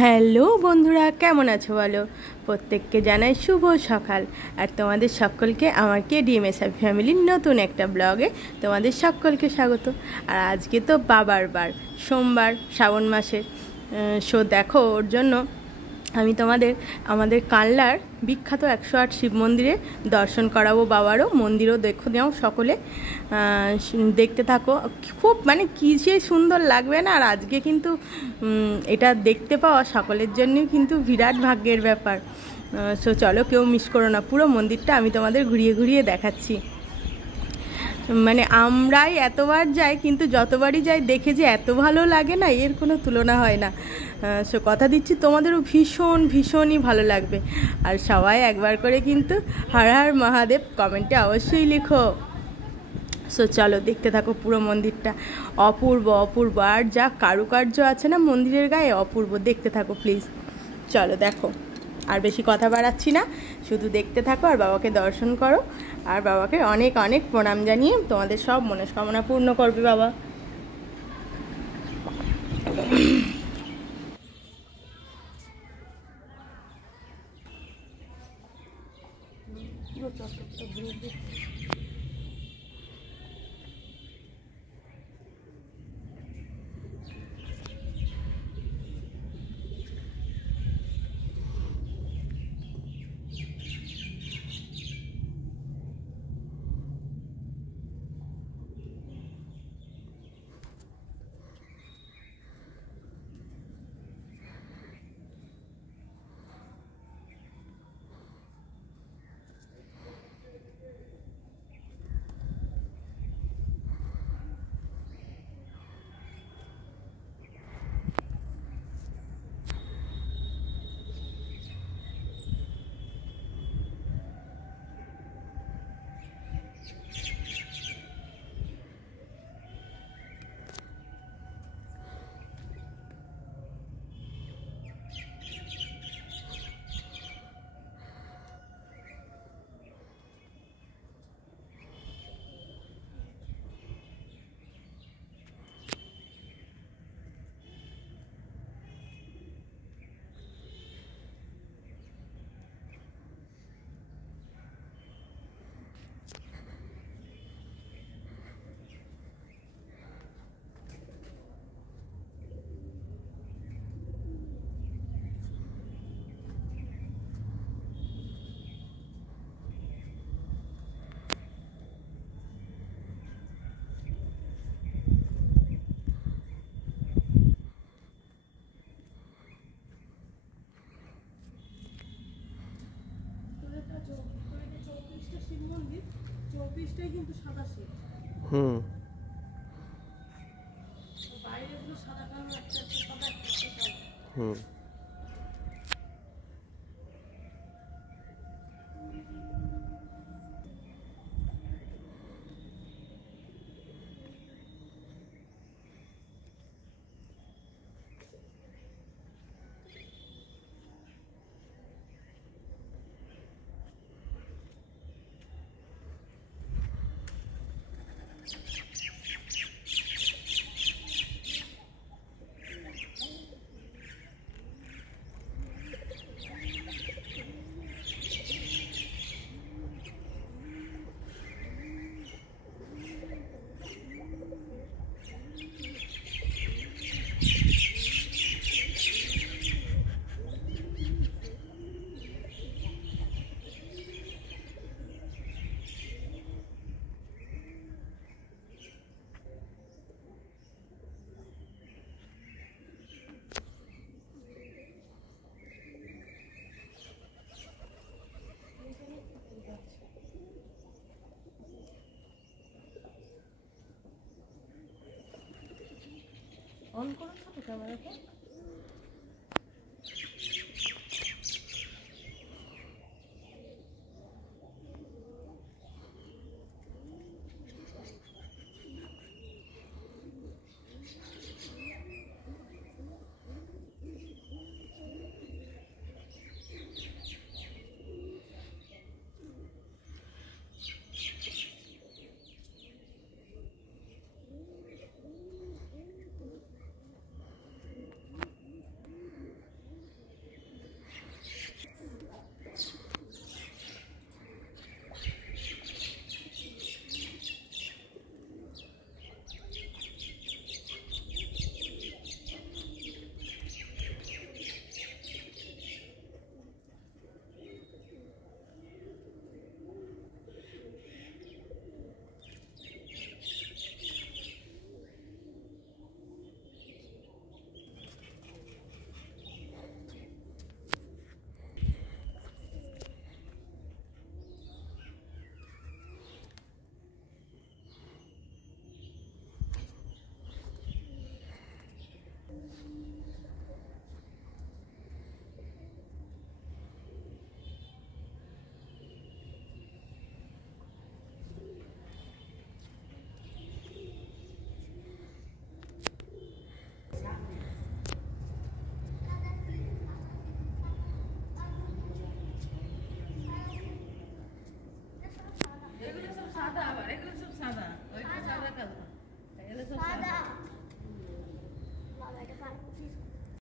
Hello বন্ধুরা, কেমন আছো বলো? প্রত্যেককে জানাই শুভ সকাল। আর তোমাদের সকলকে আমার কেডিএমএসআই ফ্যামিলির নতুন একটা ব্লগে তোমাদের সকলকে স্বাগত। আর আজকে তো বাবার বার, সোমবার, শ্রাবণ মাসের। দেখো, ওর জন্য আমি আমাদের কানলার বিখ্যাত 108 শিব মন্দিরে দর্শন করাবো বাবারও। মন্দিরও দেখো নাও সকলে, দেখতে থাকো। খুব কী যে সুন্দর লাগবে না। আর আজকে কিন্তু এটা দেখতে পাওয়া সকলের জন্যই কিন্তু বিরাট ভাগ্যের ব্যাপার। চলো, কেউ মিস করো না, পুরো মন্দিরটা আমি তোমাদের ঘুরিয়ে ঘুরিয়ে দেখাচ্ছি। আমরাই এতবার যাই, কিন্তু যতবারই যাই দেখে যে এত ভালো লাগে না, এর কোনো তুলনা হয় না। কথা দিচ্ছি তোমাদেরও ভীষণই ভালো লাগবে। আর সবাই একবার করে কিন্তু হর হর মহাদেব কমেন্টে অবশ্যই লিখো। চলো, দেখতে থাকো পুরো মন্দিরটা। অপূর্ব অপূর্ব, আর যা কারুকার্য আছে না মন্দিরের গায়ে, অপূর্ব। দেখতে থাকো প্লিজ। চলো দেখো, আর বেশি কথা বাড়াচ্ছি না, শুধু দেখতে থাকো আর বাবাকে দর্শন করো। আর বাবাকে অনেক অনেক প্রণাম জানিয়ে তোমাদের সব মনস্কামনা পূর্ণ করবে বাবা। কিন্তু সাদা শীত। বাইরেগুলো সাদা কালো, একটা সাদা, একটা কালো। অন করো তো ক্যামেরাটা।